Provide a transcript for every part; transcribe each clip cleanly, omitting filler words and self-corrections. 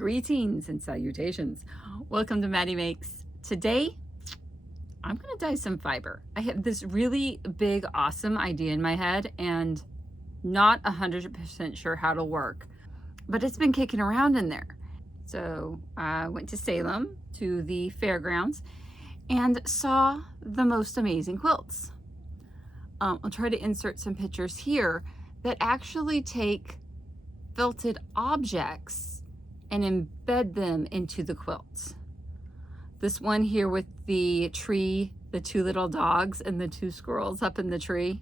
Greetings and salutations. Welcome to Matti Makes. Today, I'm going to dye some fiber. I have this really big, awesome idea in my head and not 100% sure how to work, but it's been kicking around in there. So I went to Salem to the fairgrounds and saw the most amazing quilts. I'll try to insert some pictures here that actually take felted objects and embed them into the quilts. This one here with the tree, the two little dogs and the two squirrels up in the tree,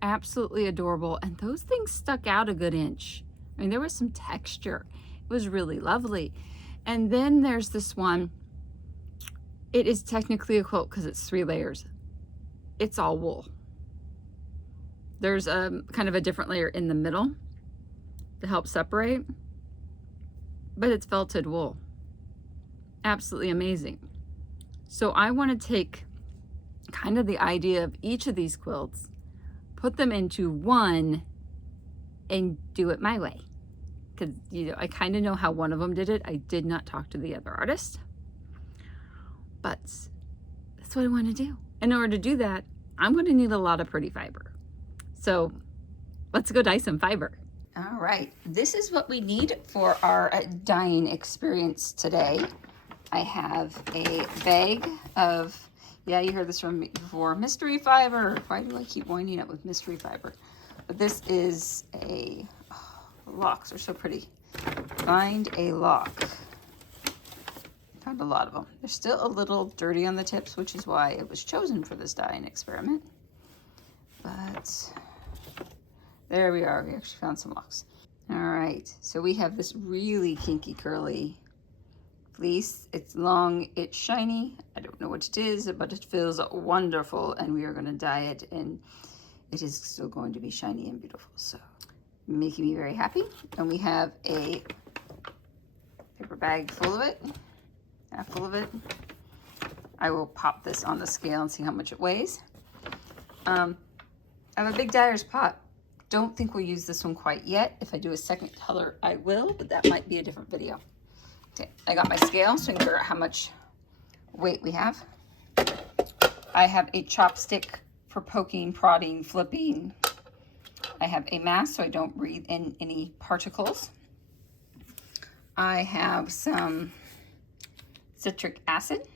absolutely adorable. And those things stuck out a good inch. I mean, there was some texture. It was really lovely. And then there's this one. It is technically a quilt because it's 3 layers. It's all wool. There's a kind of a different layer in the middle to help separate, but it's felted wool. Absolutely amazing. So I want to take kind of the idea of each of these quilts, put them into one and do it my way. Because I kind of know how one of them did it. I did not talk to the other artist, but that's what I want to do. In order to do that, I'm going to need a lot of pretty fiber. So let's go dye some fiber. All right, this is what we need for our dyeing experience today. I have a bag of, yeah, you heard this from me before, mystery fiber. Why do I keep winding up with mystery fiber? But this is the locks are so pretty. Find a lock. Found a lot of them. They're still a little dirty on the tips, which is why it was chosen for this dyeing experiment. But there we are. We actually found some locks. All right. So we have this really kinky curly fleece. It's long. It's shiny. I don't know what it is, but it feels wonderful. And we are going to dye it. And it is still going to be shiny and beautiful. So making me very happy. And we have a paper bag full of it. Half full of it. I will pop this on the scale and see how much it weighs. I have a big dyer's pot. Don't think we'll use this one quite yet. If I do a second color, I will, but that might be a different video. Okay, I got my scale so I can figure out how much weight we have. I have a chopstick for poking, prodding, flipping. I have a mask so I don't breathe in any particles. I have some citric acid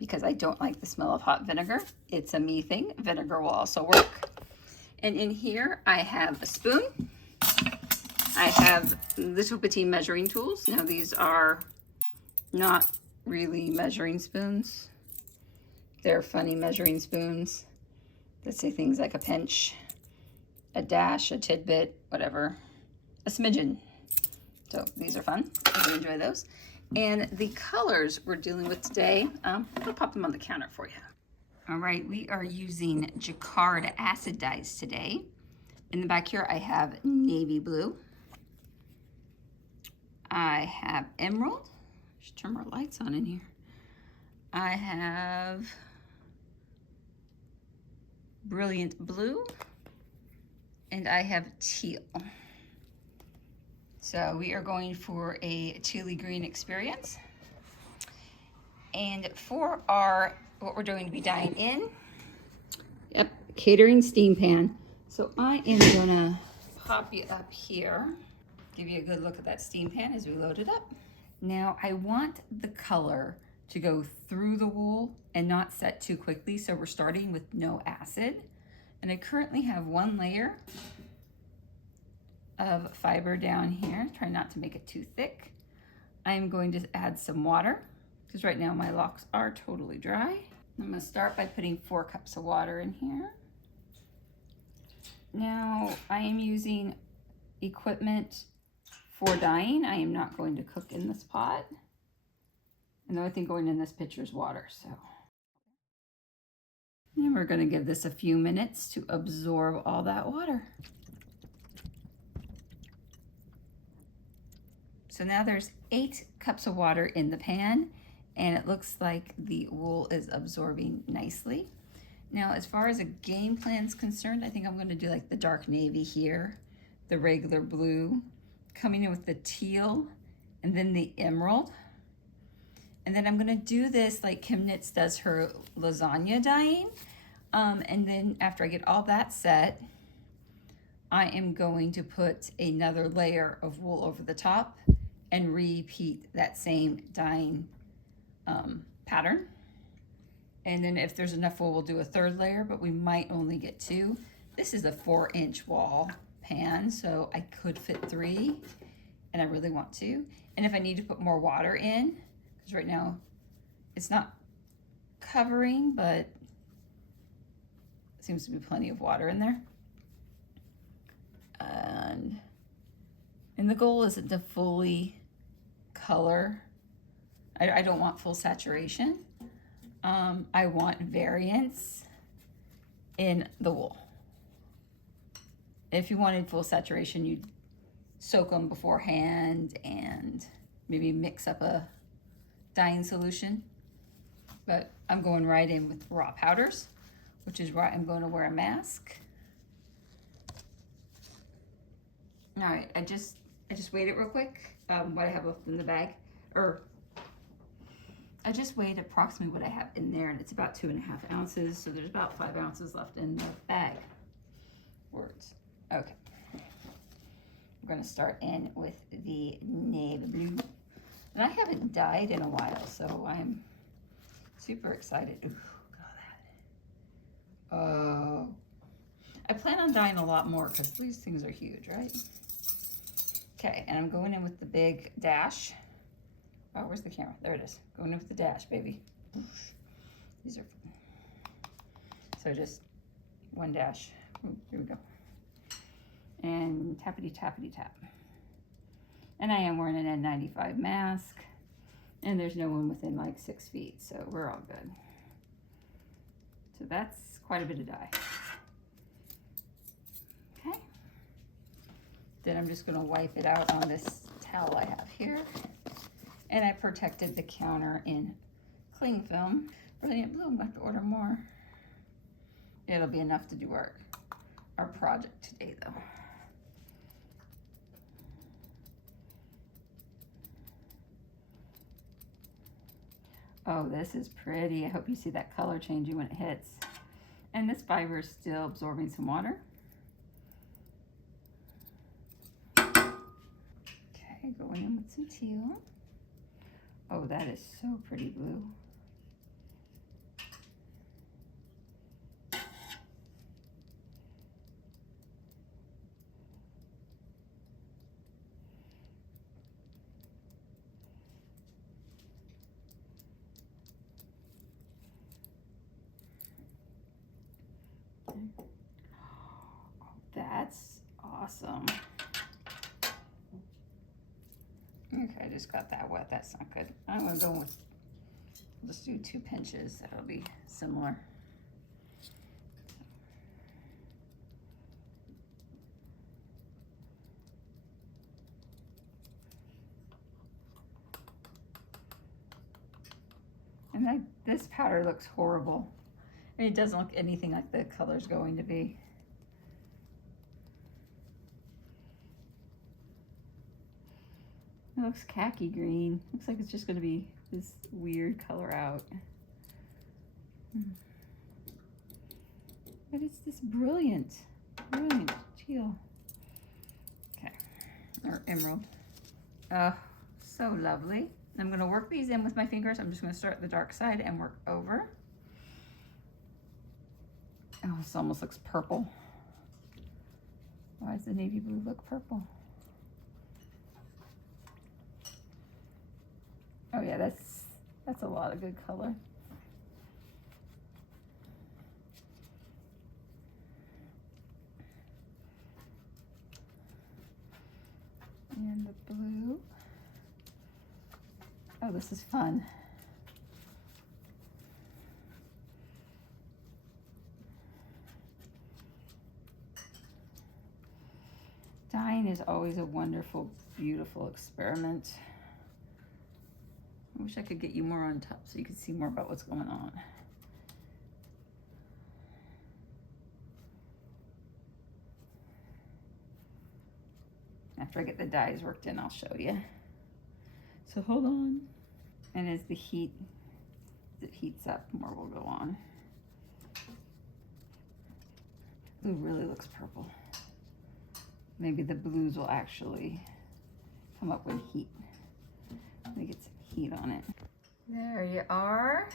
because I don't like the smell of hot vinegar. It's a me thing. Vinegar will also work. And in here, I have a spoon. I have little bitty measuring tools. Now, these are not really measuring spoons. They're funny measuring spoons that say things like a pinch, a dash, a tidbit, whatever, a smidgen. So these are fun. I really enjoy those. And the colors we're dealing with today, I'll pop them on the counter for you. All right, we are using Jacquard acid dyes today. In the back here, I have navy blue. I have emerald. Should turn our lights on in here. I have brilliant blue. And I have teal. So we are going for a tealy green experience. And for our what we're going to be dyeing in, yep, catering steam pan. So I am gonna pop you up here, give you a good look at that steam pan as we load it up. Now I want the color to go through the wool and not set too quickly, so we're starting with no acid. And I currently have 1 layer of fiber down here. Try not to make it too thick. I'm going to add some water because right now my locks are totally dry. I'm going to start by putting 4 cups of water in here. Now I am using equipment for dyeing. I am not going to cook in this pot. And the only thing going in this pitcher is water. So, and we're going to give this a few minutes to absorb all that water. So now there's 8 cups of water in the pan, and it looks like the wool is absorbing nicely. Now, as far as a game plan is concerned, I think I'm going to do like the dark navy here, the regular blue, coming in with the teal and then the emerald. And then I'm gonna do this like Kim Knits does her lasagna dyeing. And then after I get all that set, I am going to put another layer of wool over the top and repeat that same dyeing pattern. And then if there's enough wool, we'll do a third layer, but we might only get 2. This is a 4-inch wall pan, so I could fit 3, and I really want to. And if I need to put more water in, because right now it's not covering, but it seems to be plenty of water in there. And the goal isn't to fully color. I don't want full saturation. I want variance in the wool. If you wanted full saturation, you'd soak them beforehand and maybe mix up a dyeing solution. But I'm going right in with raw powders, which is why I'm going to wear a mask. All right, I just weighed it real quick, what I have left in the bag, or I just weighed approximately what I have in there, and it's about 2.5 ounces, so there's about 5 ounces left in the bag. Words. Okay. We're gonna start in with the navy blue. And I haven't dyed in a while, so I'm super excited. Ooh, look at that. I plan on dyeing a lot more because these things are huge, right? Okay, and I'm going in with the big dash. Oh, where's the camera? There it is. Going in with the dash, baby. These are fun. So just 1 dash. Ooh, here we go. And tappity tappity tap. And I am wearing an N95 mask, and there's no one within like 6 feet, so we're all good. So that's quite a bit of dye. Okay. Then I'm just gonna wipe it out on this towel I have here. And I protected the counter in cling film. Brilliant blue, I'm gonna have to order more. It'll be enough to do our project today though. Oh, this is pretty. I hope you see that color changing when it hits. And this fiber is still absorbing some water. Okay, going in with some teal. Oh, that is so pretty blue. That's awesome. Okay, I just got that wet. That's not good. I'm gonna go with, let's do 2 pinches. That'll be similar. And this powder looks horrible. I mean, it doesn't look anything like the color's going to be. It looks khaki green. Looks like it's just going to be this weird color out. But it's this brilliant teal. Okay, or emerald. Oh, so lovely. I'm going to work these in with my fingers. I'm just going to start at the dark side and work over. Oh, this almost looks purple. Why does the navy blue look purple? Oh yeah, that's a lot of good color. And the blue. Oh, this is fun. Dyeing is always a wonderful, beautiful experiment. I wish I could get you more on top so you could see more about what's going on. After I get the dyes worked in, I'll show you. So hold on. And as the heat heats up, more will go on. Ooh, really looks purple. Maybe the blues will actually come up with heat. Let me get some heat on it. There you are.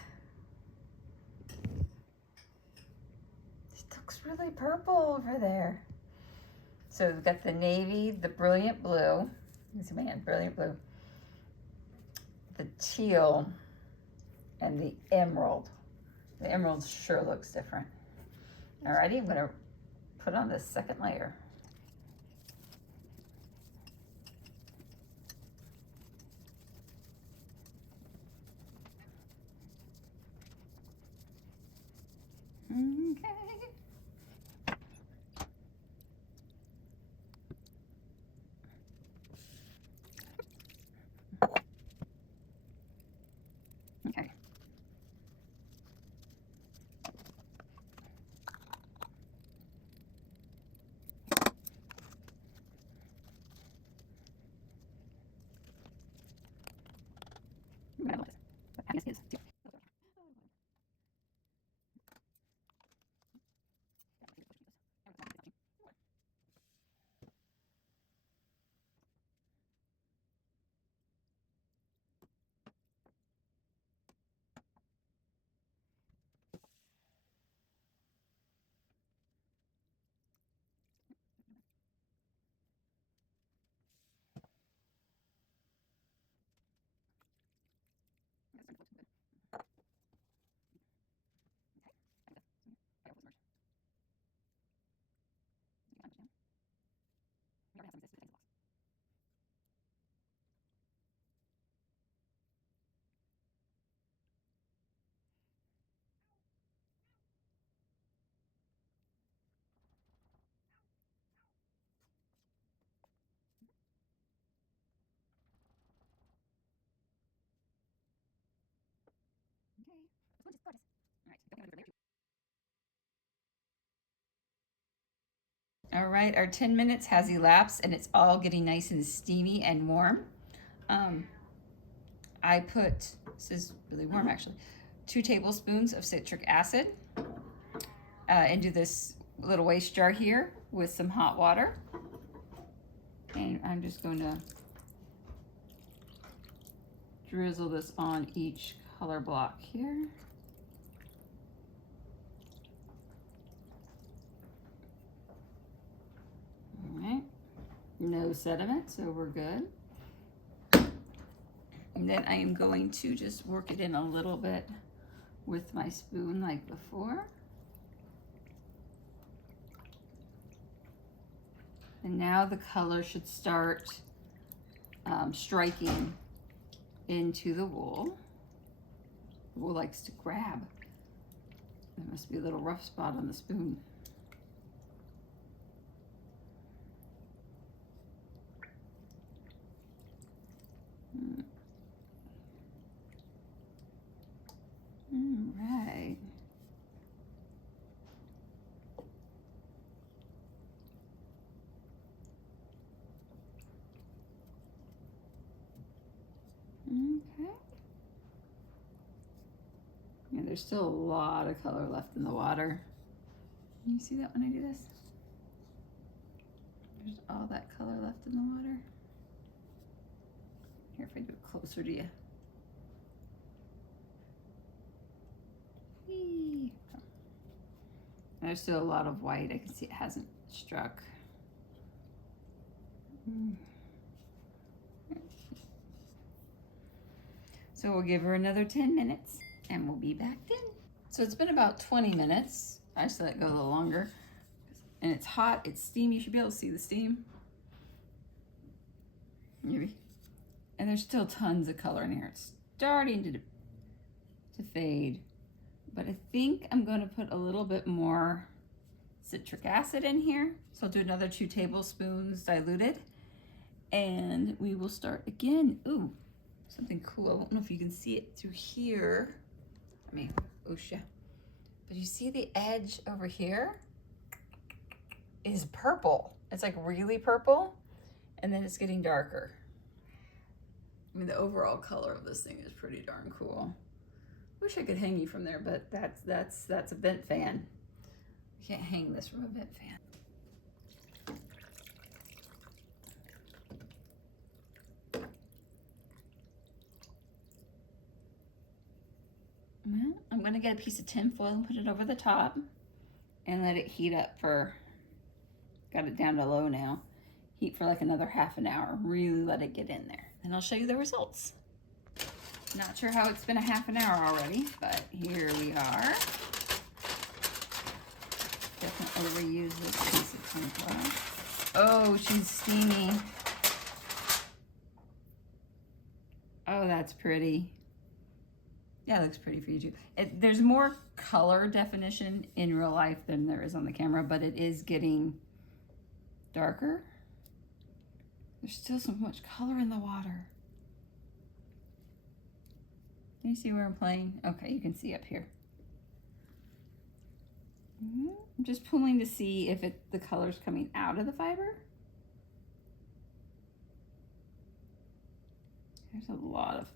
It looks really purple over there. So we've got the navy, the brilliant blue, brilliant blue, the teal, and the emerald. The emerald sure looks different. Alrighty, I'm gonna put on the second layer. Okay. Okay. All right, our 10 minutes has elapsed and it's all getting nice and steamy and warm. I put, this is really warm actually, 2 tablespoons of citric acid into this little waste jar here with some hot water. And I'm just going to drizzle this on each color block here. All right, no sediment, so we're good. And then I am going to just work it in a little bit with my spoon like before. And now the color should start striking into the wool. The wool likes to grab. There must be a little rough spot on the spoon. All right. Okay. Yeah, there's still a lot of color left in the water. Can you see that when I do this? There's all that color left in the water. Here, if I do it closer to you. Whee. There's still a lot of white. I can see it hasn't struck. So we'll give her another 10 minutes and we'll be back then. So it's been about 20 minutes. I just let it go a little longer. And it's hot, it's steamy. You should be able to see the steam. Maybe. And there's still tons of color in here. It's starting to fade. But I think I'm going to put a little bit more citric acid in here. So I'll do another 2 tablespoons diluted. And we will start again. Ooh, something cool. I don't know if you can see it through here. But you see the edge over here is purple. It's like really purple, and then it's getting darker. I mean, the overall color of this thing is pretty darn cool. Wish I could hang you from there, but that's a vent fan. I can't hang this from a vent fan. Well, I'm gonna get a piece of tin foil and put it over the top and let it heat up for, got it down to low now. Heat for like another half an hour. Really let it get in there. And I'll show you the results. Not sure how it's been a half an hour already, but here we are. Definitely reuse this piece of tin foil. Oh, she's steamy. Oh, that's pretty. Yeah, it looks pretty for you too. There's more color definition in real life than there is on the camera, but it is getting darker. There's still so much color in the water. Can you see where I'm playing? Okay, you can see up here. I'm just pulling to see if the color's coming out of the fiber. There's a lot of,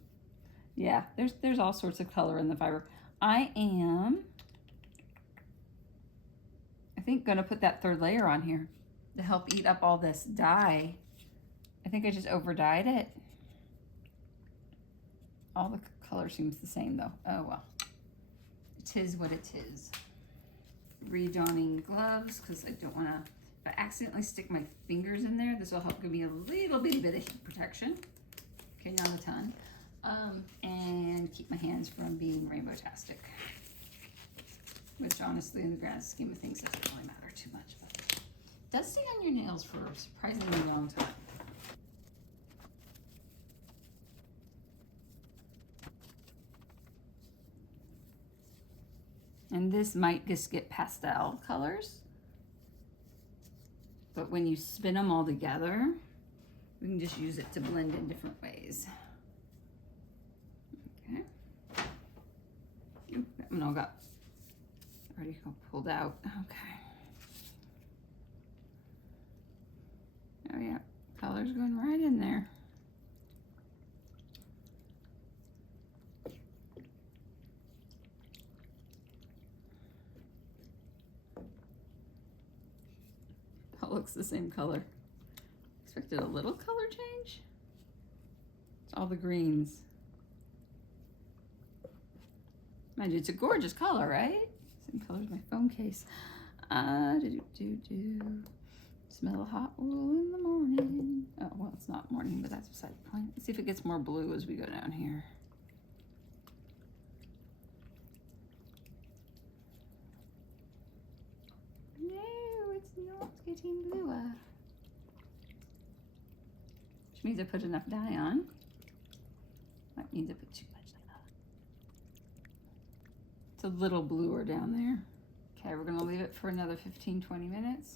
yeah, there's all sorts of color in the fiber. I am, I think, gonna put that third layer on here to help eat up all this dye. I think I just over dyed it. All the color seems the same though. Oh well, it is what it is. Redonning gloves because I don't wanna, if I accidentally stick my fingers in there, this will help give me a little bitty bit of heat protection. Okay, not a ton. And keep my hands from being rainbow-tastic. Which honestly, in the grand scheme of things, doesn't really matter too much. But it does stay on your nails for a surprisingly long time. And this might just get pastel colors. But when you spin them all together, we can just use it to blend in different ways. Okay. Ooh, that one all got already pulled out. Okay. Oh yeah, color's going right in there. That looks the same color. Expected a little color change. It's all the greens. Mind you, it's a gorgeous color, right? Same color as my phone case. Smell hot wool in the morning. Oh, well, it's not morning, but that's beside the point. Let's see if it gets more blue as we go down here. No, it's not getting bluer. Which means I put enough dye on. That means I put too much dye on. It's a little bluer down there. Okay, we're gonna leave it for another 15-20 minutes.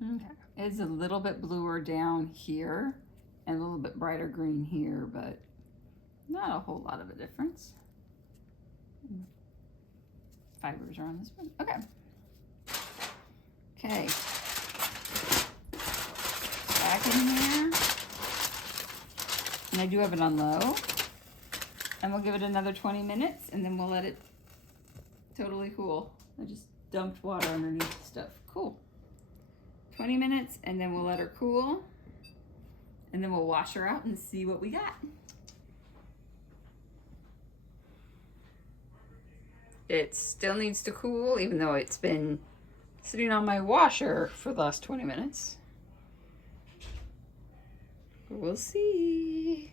Okay, it's a little bit bluer down here and a little bit brighter green here, but not a whole lot of a difference. Fibers are on this one. Okay. Okay. Back in here. And I do have it on low. And we'll give it another 20 minutes and then we'll let it totally cool. I just dumped water underneath the stuff. Cool. 20 minutes and then we'll let her cool. And then we'll wash her out and see what we got. It still needs to cool even though it's been sitting on my washer for the last 20 minutes. We'll see.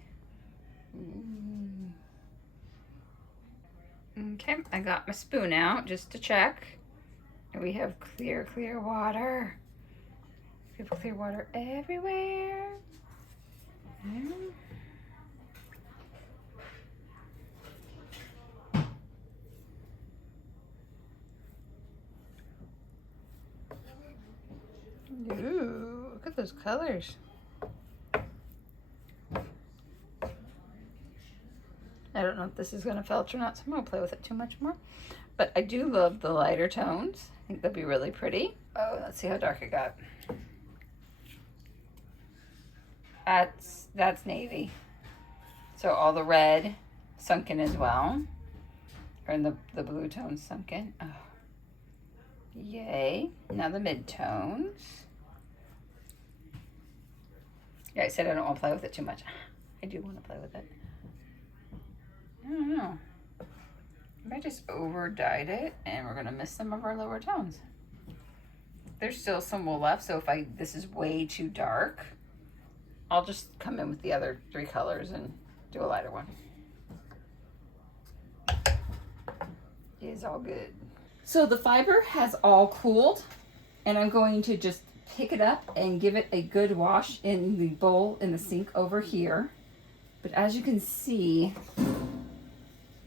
Okay, I got my spoon out just to check. And we have clear, clear water. We have clear water everywhere. Ooh, look at those colors. I don't know if this is going to filch or not, so I'm going to play with it too much more. But I do love the lighter tones. I think they'll be really pretty. Oh, let's see how dark it got. That's navy. So all the red sunk in as well. Or the blue tones sunk in. Oh. Yay. Now the mid-tones. Yeah, I said I don't want to play with it too much. I do want to play with it. I don't know. I just over dyed it and we're going to miss some of our lower tones. There's still some wool left, so if this is way too dark, I'll just come in with the other 3 colors and do a lighter one. It's all good. So the fiber has all cooled, and I'm going to just pick it up and give it a good wash in the bowl in the sink over here. But as you can see,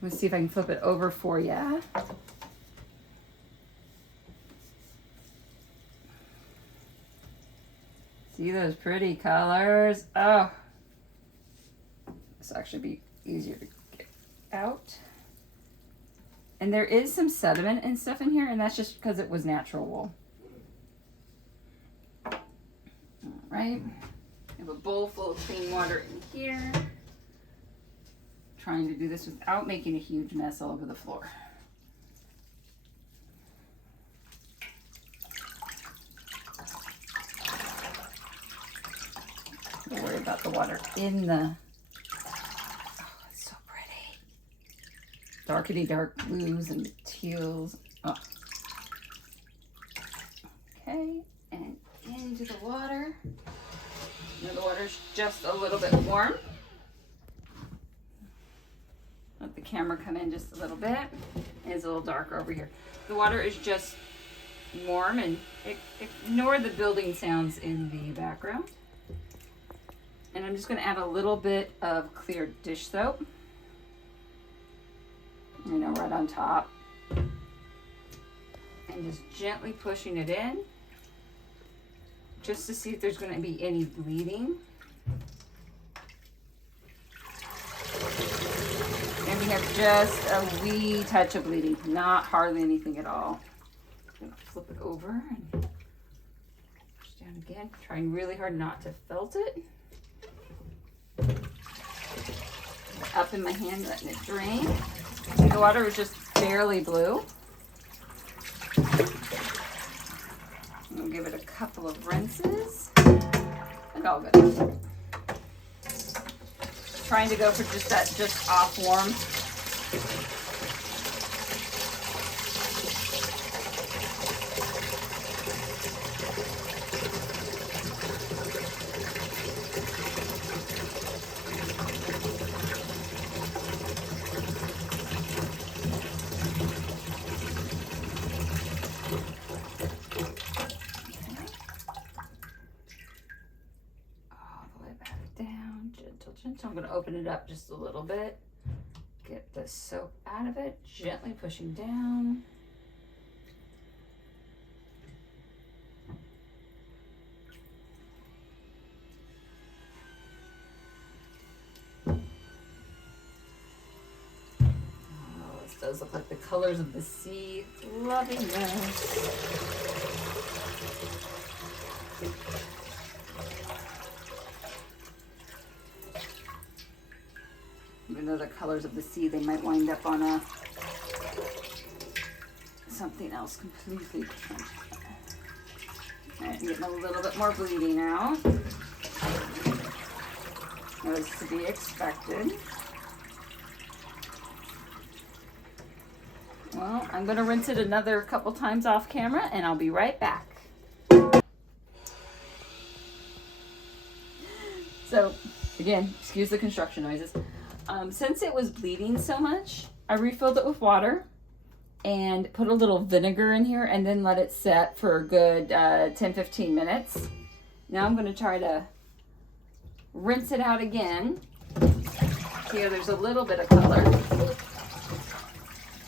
let's see if I can flip it over for you. See those pretty colors? Oh, this will actually be easier to get out. And there is some sediment and stuff in here, and that's just because it was natural wool. All right, I have a bowl full of clean water in here. Trying to do this without making a huge mess all over the floor. Don't worry about the water in the, oh, it's so pretty. Darkety dark blues and teals. Oh. Okay, and into the water. Now the water's just a little bit warm. Let the camera come in just a little bit. It's a little darker over here. The water is just warm, and ignore the building sounds in the background. And I'm just going to add a little bit of clear dish soap, right on top, and just gently pushing it in just to see if there's going to be any bleeding. And we have just a wee touch of bleeding, not hardly anything at all. I'm going to flip it over and push down again, trying really hard not to felt it. Up in my hand, letting it drain. See, the water was just barely blue. We'll give it a couple of rinses. And all good. Trying to go for just off warm. So I'm going to open it up just a little bit, get the soap out of it, gently pushing down. Oh, this does look like the colors of the sea. Loving this. Even though the colors of the sea, they might wind up on something else completely different. Alright, I'm getting a little bit more bleeding out. That was to be expected. Well, I'm going to rinse it another couple times off camera, and I'll be right back. So, again, excuse the construction noises. Since it was bleeding so much, I refilled it with water and put a little vinegar in here and then let it set for a good 10-15 minutes. Now I'm going to try to rinse it out again. Here, there's a little bit of color.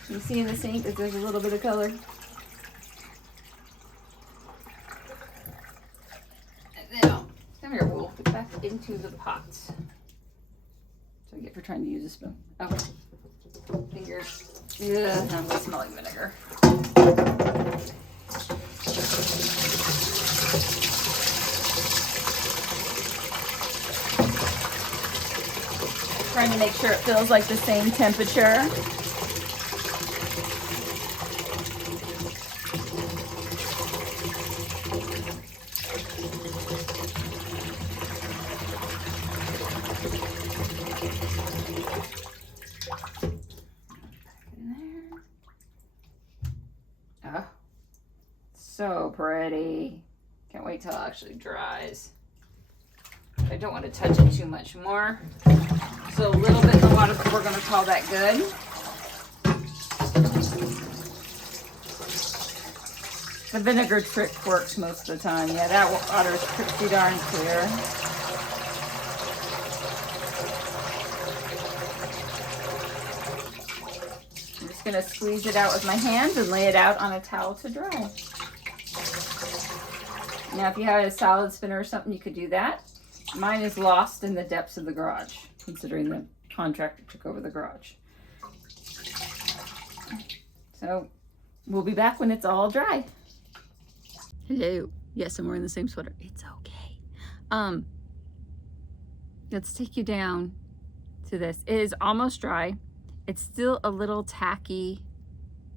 You see in the sink that there's a little bit of color? And then come here, wool, put it back into the pot. So I get for trying to use a spoon. Okay. Fingers. Yeah, I'm smelling vinegar. Trying to make sure it feels like the same temperature. Oh, so pretty. Can't wait till it actually dries. I don't want to touch it too much more. So a little bit in the water, we're going to call that good. The vinegar trick works most of the time. Yeah, that water is pretty darn clear. I'm just going to squeeze it out with my hands and lay it out on a towel to dry. Now, if you had a salad spinner or something, you could do that. Mine is lost in the depths of the garage, considering the contractor took over the garage. So we'll be back when it's all dry. Hello. Yes, I'm wearing the same sweater. It's okay. Let's take you down to this. It is almost dry. It's still a little tacky.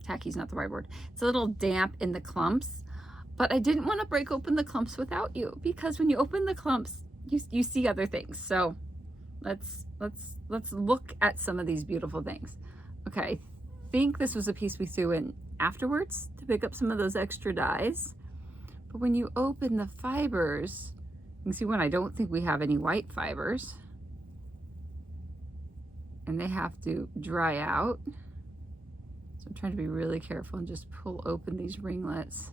Tacky's not the right word. It's a little damp in the clumps, but I didn't want to break open the clumps without you, because when you open the clumps, you see other things. So let's look at some of these beautiful things. Okay, I think this was a piece we threw in afterwards to pick up some of those extra dyes. But when you open the fibers, you can see one, I don't think we have any white fibers. And they have to dry out. So I'm trying to be really careful and just pull open these ringlets.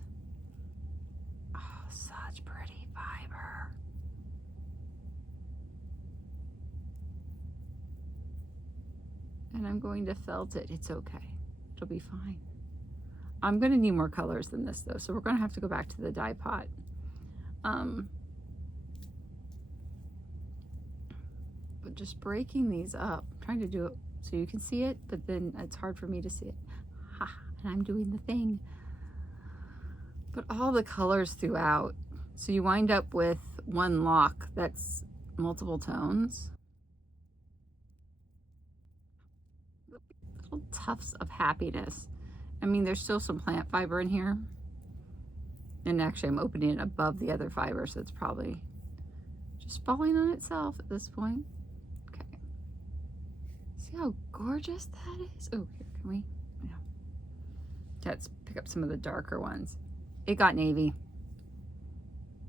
Oh, such pretty fiber. And I'm going to felt it. It's okay. It'll be fine. I'm going to need more colors than this though, so we're going to have to go back to the dye pot. But just breaking these up, I'm trying to do it so you can see it, but then it's hard for me to see it. Ha, and I'm doing the thing. But all the colors throughout, so you wind up with one lock that's multiple tones. Little tufts of happiness. I mean, there's still some plant fiber in here. And actually I'm opening it above the other fiber, so it's probably just falling on itself at this point. Okay. See how gorgeous that is? Oh, here, can we? Yeah. Let's pick up some of the darker ones. It got navy.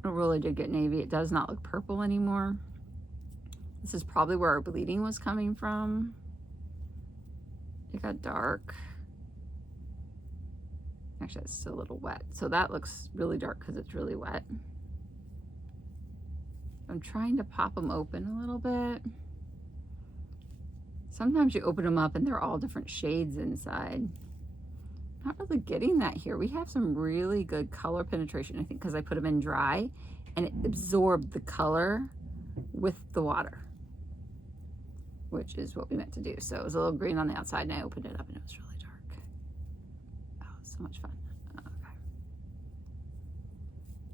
It really did get navy. It does not look purple anymore. This is probably where our bleeding was coming from. It got dark. Actually, it's still a little wet. So that looks really dark because it's really wet. I'm trying to pop them open a little bit. Sometimes you open them up and they're all different shades inside. Not really getting that here. We have some really good color penetration, I think, because I put them in dry and it absorbed the color with the water, which is what we meant to do. So it was a little green on the outside and I opened it up and it was really dark. Oh, so much fun. Okay.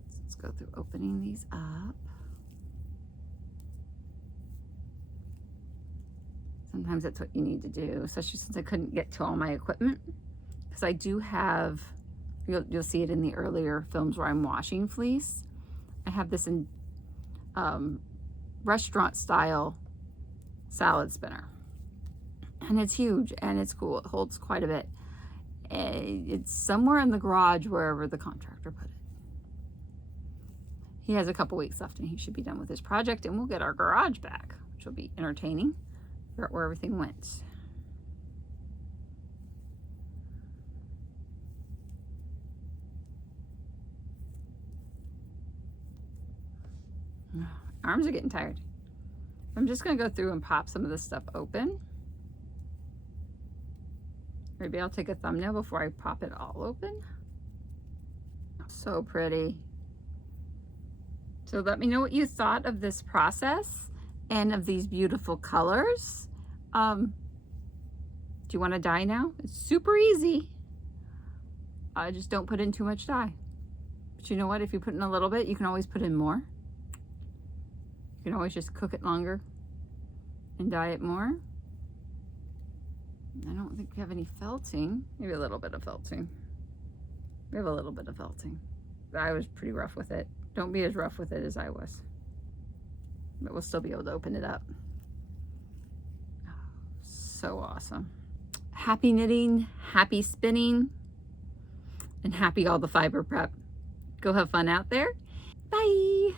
So let's go through opening these up. Sometimes that's what you need to do, especially since I couldn't get to all my equipment. Because I do have, you'll see it in the earlier films where I'm washing fleece. I have this in restaurant style salad spinner. And it's huge and it's cool. It holds quite a bit. It's somewhere in the garage wherever the contractor put it. He has a couple weeks left and he should be done with his project and we'll get our garage back, which will be entertaining. Figure out where everything went. Arms are getting tired. I'm just going to go through and pop some of this stuff open. Maybe I'll take a thumbnail before I pop it all open. So pretty. So let me know what you thought of this process and of these beautiful colors. Do you want to dye now? It's super easy. I just don't put in too much dye. But you know what? If you put in a little bit, you can always put in more. You can always just cook it longer and dye it more. I don't think we have any felting. Maybe a little bit of felting. We have a little bit of felting. I was pretty rough with it. Don't be as rough with it as I was. But we'll still be able to open it up. Oh, so awesome. Happy knitting, happy spinning, and happy all the fiber prep. Go have fun out there. Bye.